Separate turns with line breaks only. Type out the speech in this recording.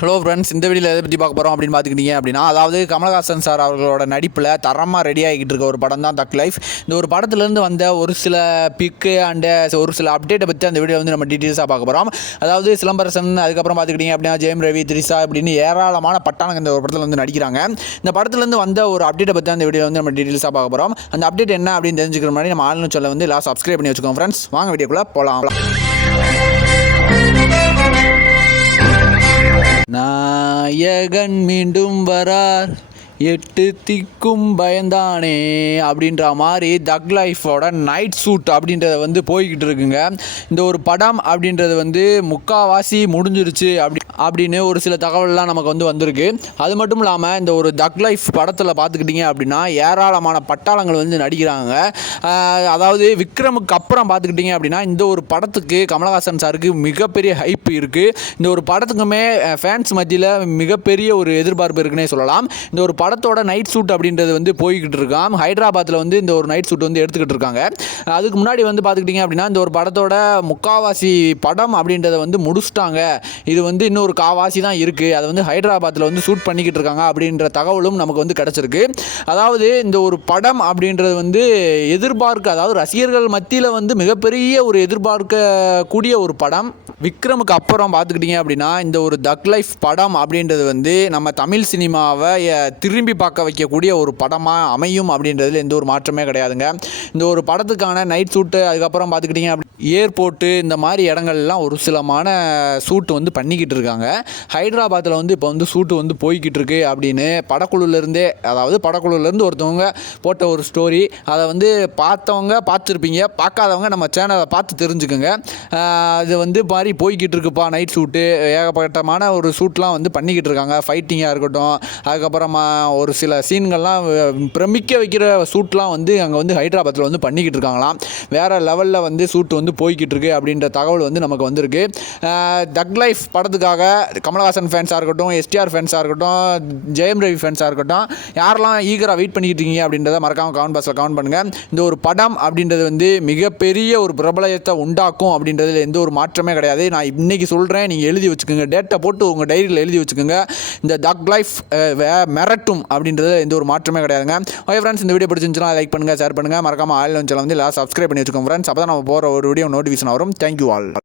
Hello friends இந்த வீடியோவில் எதை பற்றி பார்க்க போகிறோம் அப்படின்னு பார்த்துக்கிட்டீங்க அப்படின்னா அதாவது கமலஹாசன் சார் அவர்களோட நடிப்பில் தரமாக ரெடி ஆகிட்டு இருக்க ஒரு படம் தான் தக் லைஃப் இந்த ஒரு படத்துலேருந்து வந்த ஒரு சில பிக்கு அண்டு ஒரு சில அப்டேட்டை பற்றி அந்த வீடியோ வந்து நம்ம டீட்டெயில்ஸாக பார்க்க போகிறோம் அதாவது சிலம்பரசன் அதுக்கப்புறம் பார்த்துக்கிட்டிங்க அப்படின்னா ஜெயம் ரவி திரிசா அப்படின்னு ஏராளமான பட்டாளங்க இந்த ஒரு படத்தில் வந்து நடிக்கிறாங்க. இந்த படத்துலேருந்து வந்த ஒரு அப்டேட்டை பற்றி அந்த வீடியோ வந்து நம்ம டீட்டெயில்ஸாக பார்க்க போகிறோம் அந்த அப்டேட் என்ன அப்படின்னு தெரிஞ்சுக்கிற மாதிரி நம்ம ஆளுநர் சொல்ல வந்து எல்லாம் சப்ஸ்கிரைப் பண்ணி வச்சுக்கோங்க ஃப்ரெண்ட்ஸ் வாங்க வீடியோக்குள்ளே போகலாம் நாயகன் மீண்டும் வரார். எட்டு திக்கும் பயந்தானே அப்படின்ற மாதிரி தக் லைஃபோட நைட் சூட் அப்படின்றத வந்து போய்கிட்டு இருக்குங்க. இந்த ஒரு படம் அப்படின்றது வந்து முக்காவாசி முடிஞ்சிருச்சு அப்படி அப்படின்னு ஒரு சில தகவல்லாம் நமக்கு வந்து வந்திருக்கு. அது மட்டும் இல்லாமல் இந்த ஒரு தக் லைஃப் படத்தில் பார்த்துக்கிட்டிங்க அப்படின்னா ஏராளமான பட்டாளங்கள் வந்து நடிக்கிறாங்க. அதாவது விக்ரமுக்கு அப்புறம் பார்த்துக்கிட்டிங்க அப்படின்னா இந்த ஒரு படத்துக்கு கமலஹாசன் சாருக்கு மிகப்பெரிய ஹைப் இருக்குது இந்த ஒரு படத்துக்குமே ஃபேன்ஸ் மத்தியில் மிகப்பெரிய ஒரு எதிர்பார்ப்பு இருக்குன்னே சொல்லலாம். இந்த ஒரு படத்தோட நைட் ஷூட் அப்படின்றது வந்து போய்கிட்டு இருக்கான் ஹைதராபாத்தில் வந்து இந்த ஒரு நைட் ஷூட் வந்து எடுத்துக்கிட்டு இருக்காங்க. அதுக்கு முன்னாடி வந்து பார்த்துக்கிட்டிங்க அப்படின்னா இந்த ஒரு படத்தோட முக்காவாசி படம் அப்படின்றத வந்து முடிச்சிட்டாங்க. இது வந்து இன்னொரு காவாசி தான் இருக்குது அதை வந்து ஹைதராபாத்தில் வந்து ஷூட் பண்ணிக்கிட்டு இருக்காங்க அப்படின்ற தகவலும் நமக்கு வந்து கிடச்சிருக்கு. அதாவது இந்த ஒரு படம் அப்படின்றது வந்து எதிர்பார்க்க அதாவது ரசிகர்கள் மத்தியில் வந்து மிகப்பெரிய ஒரு எதிர்பார்க்கக்கூடிய ஒரு படம். விக்ரமுக்கு அப்புறம் பார்த்துக்கிட்டிங்க அப்படின்னா இந்த ஒரு தக் லைஃப் படம் அப்படின்றது வந்து நம்ம தமிழ் சினிமாவை திரு திரும்பி பார்க்க வைக்கக்கூடிய ஒரு படமாக அமையும் அப்படின்றதுல எந்த ஒரு மாற்றமே கிடையாதுங்க. இந்த ஒரு படத்துக்கான நைட் ஷூட்டு அதுக்கப்புறம் பார்த்துக்கிட்டிங்க அப்படி ஏர்போர்ட்டு இந்த மாதிரி இடங்கள்லாம் ஒரு சிலமான சூட்டு வந்து பண்ணிக்கிட்டு இருக்காங்க. ஹைதராபாத்தில் வந்து இப்போ வந்து ஷூட்டு வந்து போய்கிட்டு இருக்கு அப்படின்னு படக்குழுலேருந்தே அதாவது படக்குழுலேருந்து ஒருத்தவங்க போட்ட ஒரு ஸ்டோரி அதை வந்து பார்த்தவங்க பார்த்துருப்பீங்க. பார்க்காதவங்க நம்ம சேனலை பார்த்து தெரிஞ்சுக்கோங்க. அது வந்து மாதிரி போய்கிட்டு இருக்குப்பா நைட் ஷூட்டு ஏகப்பட்டமான ஒரு ஷூட்லாம் வந்து பண்ணிக்கிட்டு இருக்காங்க. ஃபைட்டிங்காக இருக்கட்டும் அதுக்கப்புறமா ஒரு சில சீன்கள்லாம் பிரமிக்க வைக்கிற ஷூட்லாம் வந்து அங்கே வந்து ஹைதராபாத்தில் வந்து பண்ணிக்கிட்டு இருக்காங்களாம். வேறு லெவலில் வந்து ஷூட் வந்து போய்கிட்டு இருக்கு அப்படின்ற தகவல் வந்து நமக்கு வந்திருக்கு. தக் லைஃப் படத்துக்காக கமலஹாசன் ஃபேன்ஸாக இருக்கட்டும் எஸ்டிஆர் ஃபேன்ஸாக இருக்கட்டும் ஜெயம் ரவி ஃபேன்ஸாக இருக்கட்டும் யாரெல்லாம் ஈகராக வெயிட் பண்ணிக்கிட்டு இருக்கீங்க அப்படின்றத மறக்காமல் கமெண்ட் பாக்ஸில் கமெண்ட் பண்ணுங்கள் இந்த ஒரு படம் அப்படின்றது வந்து மிகப்பெரிய ஒரு பிரபலயத்தை உண்டாக்கும் அப்படின்றதுல எந்த ஒரு மாற்றமே கிடையாது. நான் இன்னைக்கு சொல்கிறேன் நீங்கள் எழுதி வச்சுக்கோங்க டேட்டை போட்டு உங்கள் டைரியில் எழுதி வச்சுக்கோங்க. இந்த தக் லைஃப் மிரட்டும் அப்படின்றது எந்த ஒரு மாற்றமே கிடையாதுங்க. ஓகே ஃப்ரெண்ட்ஸ் இந்த வீடியோ பிடிச்சிருந்துச்சுன்னா லைக் பண்ணுங்கள் ஷேர் பண்ணுங்கள் மறக்காமல் ஆயில் வந்து எல்லாம் சப்ஸ்கிரைப் பண்ணி வச்சுக்கோங்க ஃப்ரெண்ட்ஸ் அப்போ தான் நம்ம போகிற ஒரு வீடியோ நோட்டிஃபிகேஷன் வரும். Thank you all